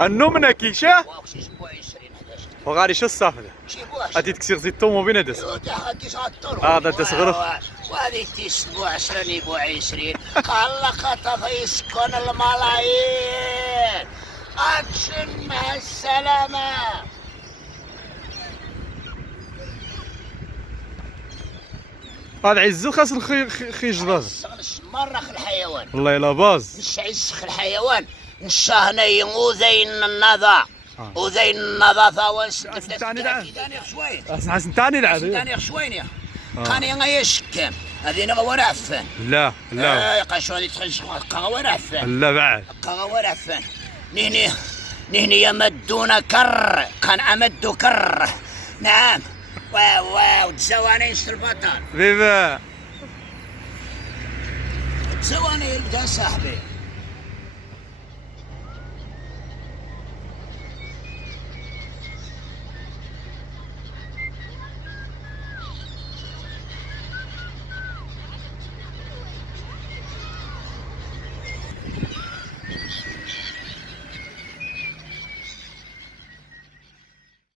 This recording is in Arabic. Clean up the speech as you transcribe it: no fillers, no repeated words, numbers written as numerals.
النمنة كيشة واو شي جيبوها 20 11 وغادي شو الصافي جيبوها غادي تكسير زيت الطوموبيل هدس كيش غطروا هذا تسغرف وهذه تيسبوا 10 يبوا 20 خلقت في سكن الملايين اكشن مع السلامة. هذا عزو خاص خي جداد مرة الحيوان والله الا باز مش عزخ الحيوان نشاهني وزين النظا وزين النظافة ونسد تاني دعم شوي حسن تاني دعم تاني شويني كان يشكم هذه نغور عفان لا لا قاشو هذه تخش قغور عفان لا بعد قغور عفان نهني يمدون كر كان امد كر نعم واو تسواني البطل فيفا تسواني يبدا صاحبي